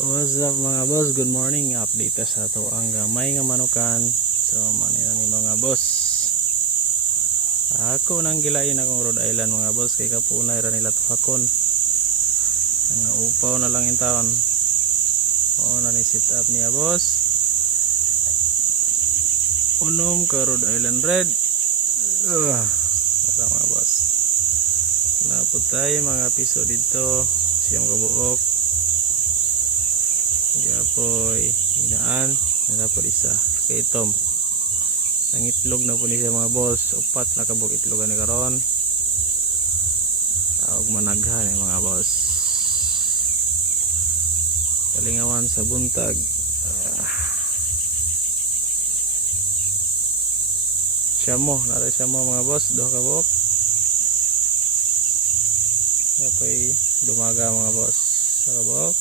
What's up mga boss? Good morning. Update sa ato ang gamay nga manukan. So manila ni mga boss. Ako nang gilain akong Rhode Island mga boss kay kapunay ra nila tuhakon. Nga upaw na lang in taon. Oo na ni sit up niya boss. Unom ka Rhode Island red. Tara mga boss. Napod tayo mga piso dito. Siyang kabuok. Gapoy inaan napod isa kay Tom nangitlog na po ni siya mga boss. Upat na kabuk itlogan ni karon tawag managhan mga boss. Kalingawan sa buntag. Siyamo nara siyamo mga boss. Duha kabuk gapoy dumaga mga boss sa kabuk.